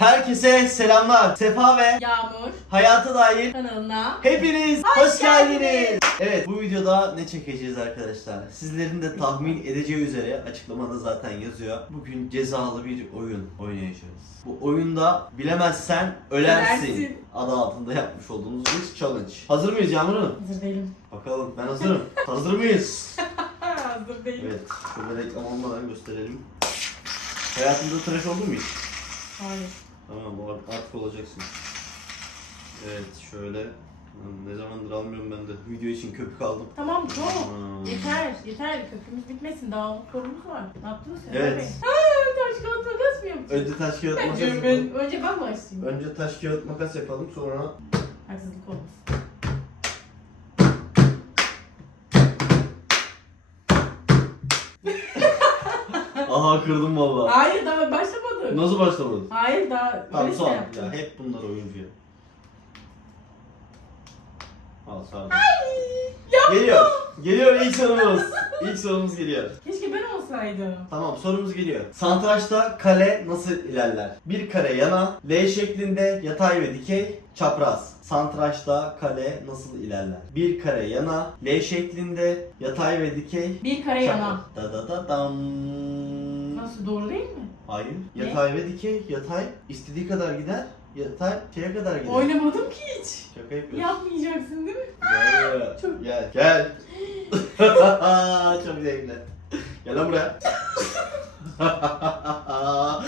Herkese selamlar. Sefa ve Yağmur hayata dair kanalına hepiniz Hoş hoş, geldiniz. geldiniz. Evet bu videoda ne çekeceğiz arkadaşlar? Sizlerin de tahmin edeceği üzere açıklamada zaten yazıyor. Bugün cezalı bir oyun oynayacağız. Bu oyunda bilemezsen ölersin, Ölersin. adı altında yapmış olduğumuz bir challenge. Hazır mıyız Yağmur Hanım? hazır değilim. Bakalım ben hazırım. Hazır mıyız? hazır değilim. Evet, şöyle reklam olmadan gösterelim. Hayatında tıraş oldun mu hiç? Hayır. Tamam bu artık olacaksın. Evet şöyle. Ne zamandır almıyorum ben de. Video için köpük aldım. Tamam çok. Aa. Yeter, yeter. Kökümüz bitmesin. Daha sorumuz var. Ne yaptınız sen? Evet. Taş kağıt makas mı yapacağız? Önce taş kağıt makas yapalım. ben, önce ben başlayayım. Önce taş kağıt makas yapalım sonra Haksızlık olmasın. Aha kırdım valla. Hayır daha başlamadı. Nasıl başlamadın? Hayır daha Tamam şey yaptım. Ya hep bunlar oyuncu ya. Al sağ ol. Geliyor. Geliyor ilk sorumuz. İlk sorumuz geliyor. Keşke ben olsaydım. Tamam sorumuz geliyor. Santraçta kale nasıl ilerler? Bir kare yana, L şeklinde yatay ve dikey, çapraz. Santraçta kale nasıl ilerler? Bir kare yana, L şeklinde yatay ve dikey, Bir kare yana. Da da da dam. Nasıl doğru değil mi? Hayır. Yatay ve dikey, yatay istediği kadar gider. Yatay şeye kadar gider. Oynamadım ki hiç. Şaka yapıyorsun. Yapmayacaksın değil mi? Gel buraya. Çok- Gel. Gel. Çok zevkli. Gel lan buraya.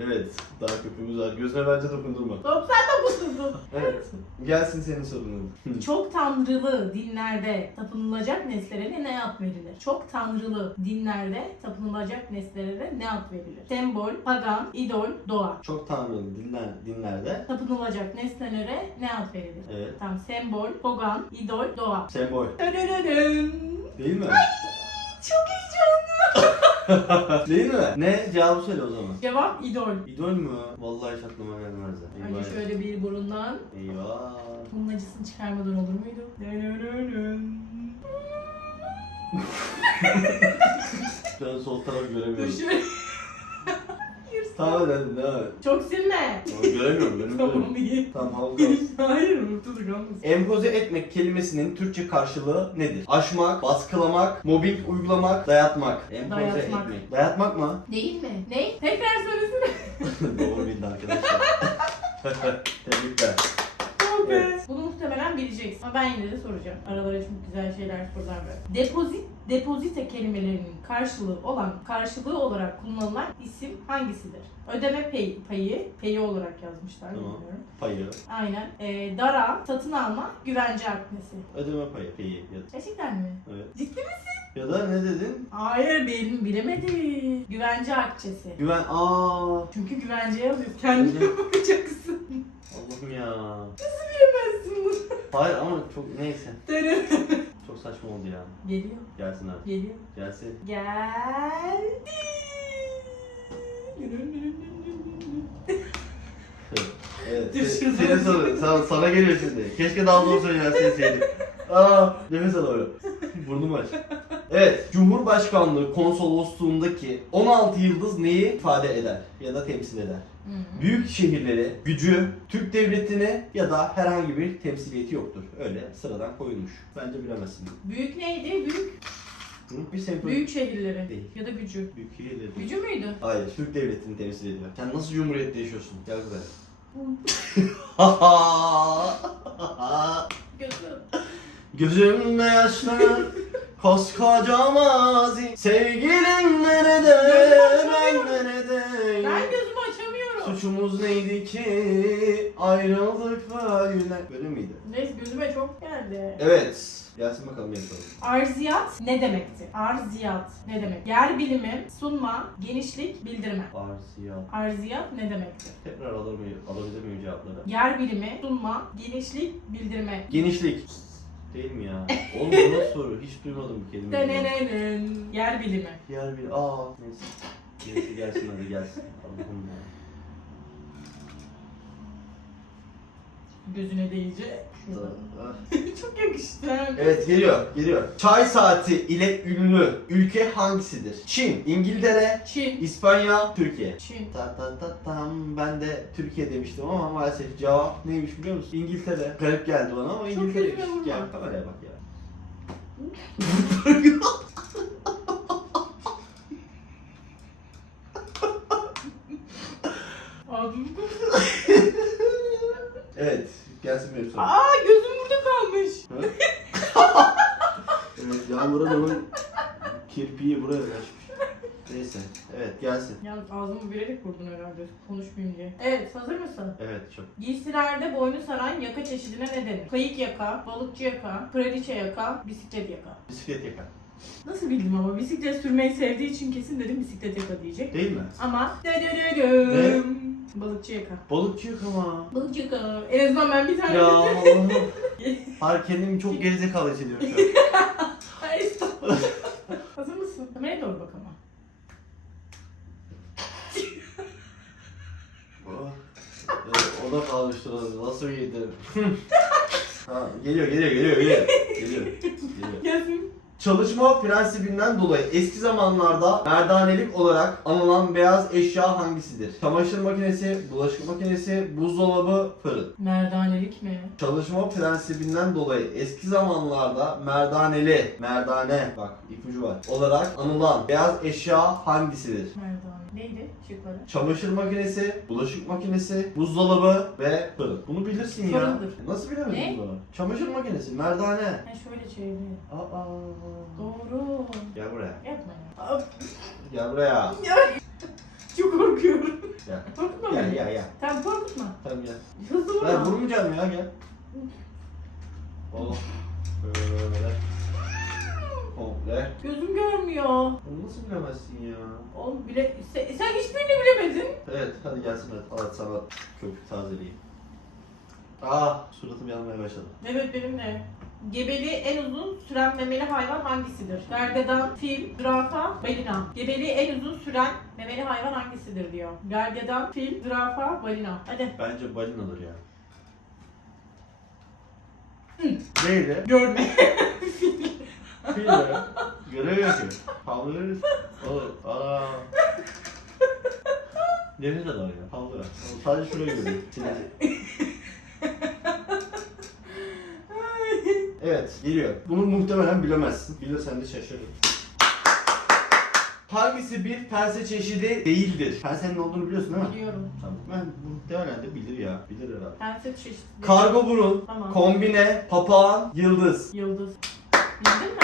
evet. Daha köpüğümüz var. Gözüne bence dokundurma. Top sen de mutlusun. Evet. Gelsin senin sorunun. Çok tanrılı dinlerde tapınılacak nesnelere ne ad verilir? Çok tanrılı dinlerde tapınılacak nesnelere ne ad verilir? Sembol, pagan, idol, doğa. Çok tanrılı dinler, dinlerde. Tapınılacak nesnelere ne ad verilir? Evet. Tam sembol, pagan, idol, doğa. Sembol. Dönönönön. Değil mi? Çok heyecanlı. Değil mi? Ne? Cevabı söyle o zaman. Cevap idol. İdol mü? Vallahi hiç aklıma gelmez. ya. Önce Eyvah. şöyle bir burundan Eyvah. bunun acısını çıkarmadan olur muydu? Dönönönön. Şu an sol tarafı Dur göremiyorum. şöyle. Tamam hadi devam et. Çok silme. Göremiyorum. Benim Tamam göremiyorum. iyi. Tamam kalsın. Hayır ortada kalmasın. Empoze etmek kelimesinin Türkçe karşılığı nedir? Aşmak, baskılamak, mobbing uygulamak, dayatmak. Empoze Dayatmak. etmek. Dayatmak mı? Değil mi? Ne? Tekrar söylesene. Doğru bildi arkadaşlar. Tebrikler. Be. Bunu muhtemelen bileceksin. Ama ben yine de soracağım. Aralara çok güzel şeyler sorular var. Depozit, depozite kelimelerinin karşılığı olan, karşılığı olarak kullanılan isim hangisidir? Ödeme pay, payı, payı olarak yazmışlar. Tamam. bilmiyorum. Payı, Aynen. Ee, dara, satın alma, güvence aknesi. ödeme payı, payı. Ya, Gerçekten mi? evet. Ciddi misin? ya da ne dedin? Hayır benim bilemedi. Güvence akçesi. Güven, aa Çünkü güvenceye yazıyor. Kendine bakacaksın. Allah'ım ya. Bilemezsin bunu. Hayır ama çok neyse. Dere. Çok saçma oldu ya. Geliyor. Gelsin abi. Geliyor. Gelsin. Geldi. Evet. Şuradan. Senin sorun. Sana, sana geliyor şimdi. Keşke daha doğru söyleseydim. Aa, nefes alamıyorum. Burnum aç. Evet, Cumhurbaşkanlığı konsolosluğundaki 16 yıldız neyi ifade eder ya da temsil eder? Büyük şehirleri, gücü, Türk devletini ya da herhangi bir temsiliyeti yoktur. Öyle sıradan koyulmuş. Bence bilemezsin. Büyük neydi? Büyük. Hı? Bir. Büyük şehirleri. Değil. Ya da gücü. Büyük şehirleri. Gücü müydü? Hayır, Türk devletini temsil ediyor. Sen nasıl cumhuriyette yaşıyorsun? Gel buraya. Gözü. Gözümde yaşlar Koskoca mazi Sevgilim nerede Ben Ben gözümü açamıyorum. Suçumuz neydi ki Ayrıldık böyle Böyle miydi? Neyse gözüme çok geldi. Evet Gelsin bakalım yapalım Arziyat ne demekti? Arziyat ne demek? Yer bilimi, sunma, genişlik, bildirme. Arsiya Arziyat ne demektir? Tekrar alır mıyım, alabilir miyim cevapları? Yer bilimi, sunma, genişlik, bildirme. Genişlik Değil mi ya? Oğlum bu nasıl soru? Hiç duymadım bu kelimeyi. Denenenen. Yer bilimi. Yer bir... Aa neyse. Gerisi gelsin hadi gelsin. Allah'ım ya. Gözüne değince. Şuradan. Çok yakıştı. Evet geliyor, geliyor. Çay saati ile ünlü ülke hangisidir? Çin, İngiltere, Çin. İspanya, Türkiye. Çin. Ta ta ta tam ben de Türkiye demiştim ama maalesef cevap neymiş biliyor musun? İngiltere. Garip geldi bana ama Çok İngiltere'ymiş. vurma. Gel kameraya bak ya. Ağzım evet, gelsin benim sorum. Aa gözüm burada kalmış. Evet, Yağmur Hanım'ın kirpiği buraya kaçmış. Neyse, evet gelsin. Yalnız ağzımı bilerek vurdun herhalde konuşmayayım diye. Evet hazır mısın? Evet çok. Giysilerde boynu saran yaka çeşidine ne denir? Kayık yaka, balıkçı yaka, kraliçe yaka, bisiklet yaka. Bisiklet yakar. Nasıl bildim ama bisiklet sürmeyi sevdiği için kesin dedim bisiklet yaka diyecek. Değil mi? Ama dödödödüm. Balıkçı yaka. Balıkçı yok ama. Balıkçı yaka. En azından ben bir tane Ya bildim. Allah'ım. Hayır kendimi çok gerizekalı hissediyorum şu an. Ay, estağfurullah. Hazır mısın? Kameraya doğru bak ama. Oh. Evet, o da kalmıştır orada. Nasıl yedim? ha, geliyor, geliyor, geliyor, geliyor. Geliyor, geliyor. Gelsin. Çalışma prensibinden dolayı eski zamanlarda merdanelik olarak anılan beyaz eşya hangisidir? Çamaşır makinesi, bulaşık makinesi, buzdolabı, fırın. Merdanelik mi? Çalışma prensibinden dolayı eski zamanlarda merdaneli, merdane bak ipucu var olarak anılan beyaz eşya hangisidir? Merdane. Neydi şıkları? Çamaşır makinesi, bulaşık makinesi, buzdolabı ve fırın. Bunu bilirsin ya. Fırındır. Nasıl bilemedin Ne? bunu? Çamaşır makinesi, merdane. Ha şöyle çeviriyor. Aa. Doğru. Gel buraya. Yapma ya. Aa, Gel buraya. ya. Çok korkuyorum. Gel. Korkma Gel beni. gel gel. Tamam korkutma. Tamam gel. Hızlı vurma. Ben vurmayacağım ya gel. Oh. Böyle. Komple. Gözüm görmüyor. Bunu nasıl bilemezsin ya? Oğlum bile... Sen, sen hiçbirini bilemedin. Evet hadi gelsin hadi. Al sana köpük tazeleyeyim. Aa suratım yanmaya başladı. Evet benim de. Gebeliği en uzun süren memeli hayvan hangisidir? Gergedan, fil, zürafa, balina. Gebeliği en uzun süren memeli hayvan hangisidir diyor. Gergedan, fil, zürafa, balina. Hadi. Bence balinadır ya. Hı. Neydi? Görme. Fil de. Göremiyor ki. Havlıyor. Oğlum. Aa. Nefes alıyor ya. Oğlum, Sadece şurayı görüyor. Evet, geliyor. Bunu muhtemelen bilemezsin. Bilirsen de şaşırırım. Hangisi bir pense çeşidi değildir? Pensenin ne olduğunu biliyorsun değil mi? Biliyorum. Tamam. Ben muhtemelen de bilir ya. Bilir herhalde. Pense çeşitli. Kargo burun, Tamam. kombine, papağan, yıldız. Yıldız. Bildin mi?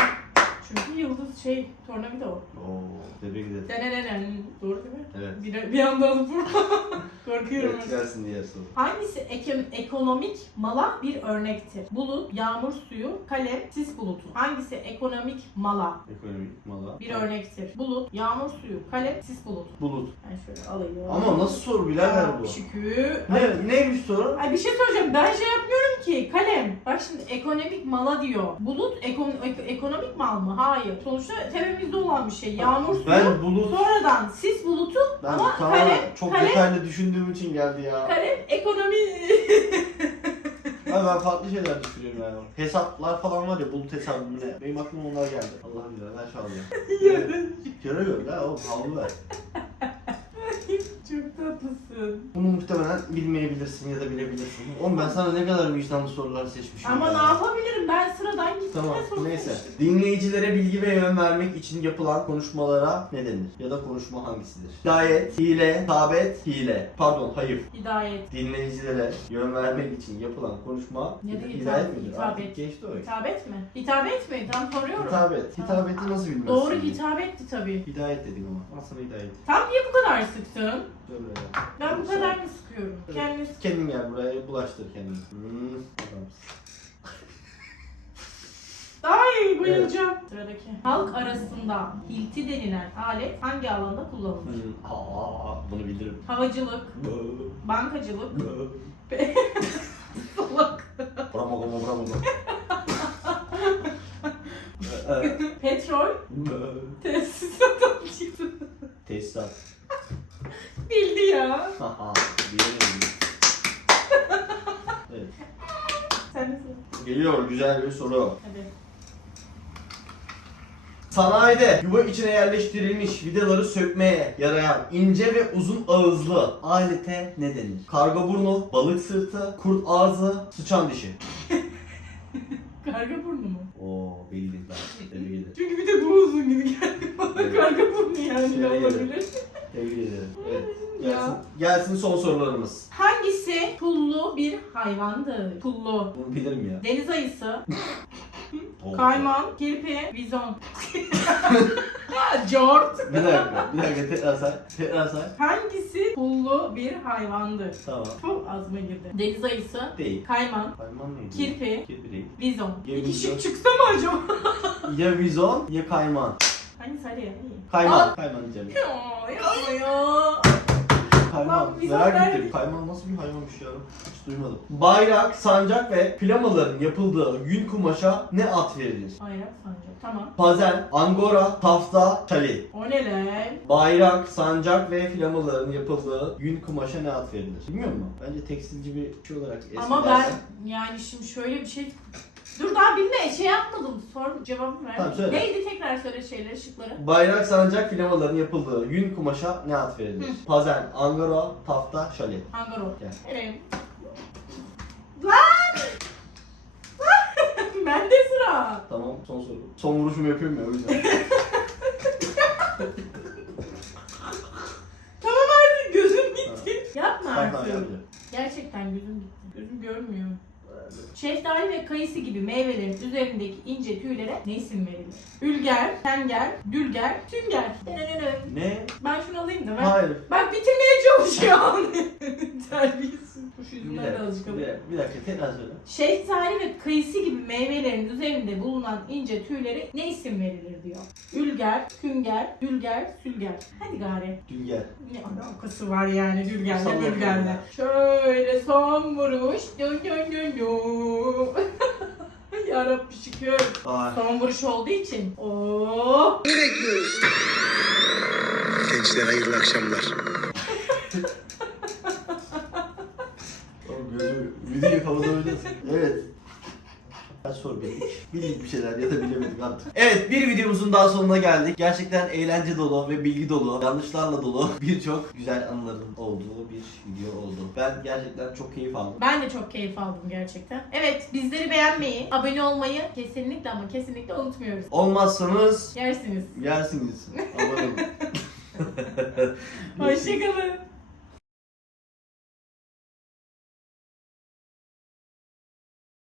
Çünkü yıldız şey, tornavida o. Oo, tebrik ederim. Denenenen. Doğru değil mi? Evet. Bir, bir anda alıp. Korkuyorum. Evet, gelsin diğer soru. Hangisi ek- ekonomik mala bir örnektir? Bulut, yağmur suyu, kalem, sis bulutu. Hangisi ekonomik mala Ekonomik mala. bir örnektir? Bulut, yağmur suyu, kalem, sis bulutu. Bulut. Ben şöyle alayım. Ama nasıl soru birader bu? Şükür. Ne, neymiş soru? Ay bir şey söyleyeceğim. Ben şey yapmıyorum ki. Kalem. Bak şimdi ekonomik mala diyor. Bulut ekon- ek- ekonomik mal mı? Hayır. Sonuçta tepemizde olan bir şey. Yağmur suyu. Ben bulut... Sonradan sis bulutu Ben ama tamamen kalem, çok kalem, detaylı düşündüğüm için geldi ya. kalem ekonomi. Abi ben farklı şeyler düşünüyorum yani. Hesaplar falan var ya bulut hesabı ne? Benim aklıma onlar geldi. Allah'ım bilir ben şu an ya. Göremiyorum la oğlum havlu ver. Çok tatlısın. Bunu muhtemelen bilmeyebilirsin ya da bilebilirsin. Oğlum ben sana ne kadar vicdanlı sorular seçmişim Ama ne yapabilirim? Ben sıradan gittim Tamam neyse. Dinleyicilere bilgi ve yön vermek için yapılan konuşmalara ne denir? Ya da konuşma hangisidir? Hidayet, hile, tabet, hile. Pardon hayır. Hidayet. Dinleyicilere yön vermek için yapılan konuşma Ya da hidayet hitap- midir? hitabet. Artık geçti o. Hitabet mi? Hitabet mi? Tam soruyorum. Hitabet. Hitabeti nasıl bilmezsin? Doğru hitabetti tabii. Hidayet dedim ama. Aslında hidayet. Tam niye bu kadar sıktın? Böyle. Ben bu kadar mı sıkıyorum? Kendini Kendin gel buraya bulaştır kendini. Hmm, adamsın. Ay bayılacağım. Sıradaki. Halk arasında hilti denilen alet hangi alanda kullanılır? Hmm. Aa, bunu bilirim. Havacılık, bankacılık, salak, Bravo, bravo, bravo. Petrol, tesisat. Tesisat. Bildi ya. Haha, bilemedim. Evet. Geliyor güzel bir soru. Hadi. Sanayide yuva içine yerleştirilmiş vidaları sökmeye yarayan ince ve uzun ağızlı alete ne denir? Karga burnu, balık sırtı, kurt ağzı, sıçan dişi. Karga burnu mu? Oo bildin ben. Tebrik ederim. Çünkü bir de bu uzun gibi geldi bana. Evet. Karga burnu yani Şöyle olabilir. Tebrik ederim. Evet. Ya. Gelsin, gelsin son sorularımız. Hangisi pullu bir hayvandır? Pullu. Bunu bilirim ya. Deniz ayısı, Oo. kayman, kirpi, vizon. Jort. Bir dakika, bir dakika tekrar say. Tekrar say. Hangisi pullu bir hayvandır? Tamam. Çok az mı girdi? Deniz ayısı, Değil. kayman, Hayvan mıydı? kirpi, Kirpi değil. vizon. Ya İki vizon. şık çıksa mı acaba? Ya vizon ya kayman. Ya? iyi. Kayman. Kayman diyeceğim. ya, yapma ya. Kayman. Lan vizon Merak nerede? ettim. Kayman nasıl bir hayvanmış ya? Hiç duymadım. Bayrak, sancak ve plamaların yapıldığı yün kumaşa ne ad verilir? Bayrak sancak. Tamam. Pazen, angora, tafta, çali. O ne lan? Bayrak, sancak ve flamaların yapıldığı yün kumaşa ne ad verilir? Bilmiyor musun? Bence tekstilci bir şey olarak Ama ben yani şimdi şöyle bir şey... Dur daha bilme şey yapmadım. Sor cevabı ver. Tamam, söyle. Neydi tekrar söyle şeyleri şıkları. Bayrak, sancak, flamaların yapıldığı yün kumaşa ne ad verilir? Pazen, angora, tafta, şali. Angaro. Gel. Evet. Lan! Bende sıra. Tamam son soru. Son vuruşumu yapıyorum ya o yüzden. Tamam artık gözüm gitti. Yapma Tamam, tamam, artık. yapacağım. Gerçekten gözüm gitti. Gözüm görmüyor. Şeftali ve kayısı gibi meyvelerin üzerindeki ince tüylere ne isim verilir? Ülger, tenger, dülger, tünger. Ne? Ben şunu alayım da ben. Hayır. Bak bitirmeye çalışıyor. Terbiyesiz. Kuş Bir yüzünden de dakika, azıcık bir alayım. dakika, bir dakika tekrar söyle. Şeftali ve kayısı gibi meyvelerin üzerinde bulunan ince tüylere ne isim verilir diyor. Ülger, künger, dülger, sülger. Hadi gari. Dülger. Ne alakası var yani dülgerle ya. Şöyle son vuruş. Dön dön dön dön. Yarabbi şükür. Ay. Son vuruş olduğu için. Oo. Ne bekliyoruz? Gençler hayırlı akşamlar. Oğlum gözümü, videoyu kapatabiliriz. Evet. Kaç soru bildik? Bir şeyler ya da bilemedik artık. Evet bir videomuzun daha sonuna geldik. Gerçekten eğlence dolu ve bilgi dolu, yanlışlarla dolu birçok güzel anıların olduğu bir video oldu. Ben gerçekten çok keyif aldım. Ben de çok keyif aldım gerçekten. Evet bizleri beğenmeyi, abone olmayı kesinlikle ama kesinlikle unutmuyoruz. Olmazsanız Yersiniz. yersiniz. Abone olun. Hoşçakalın.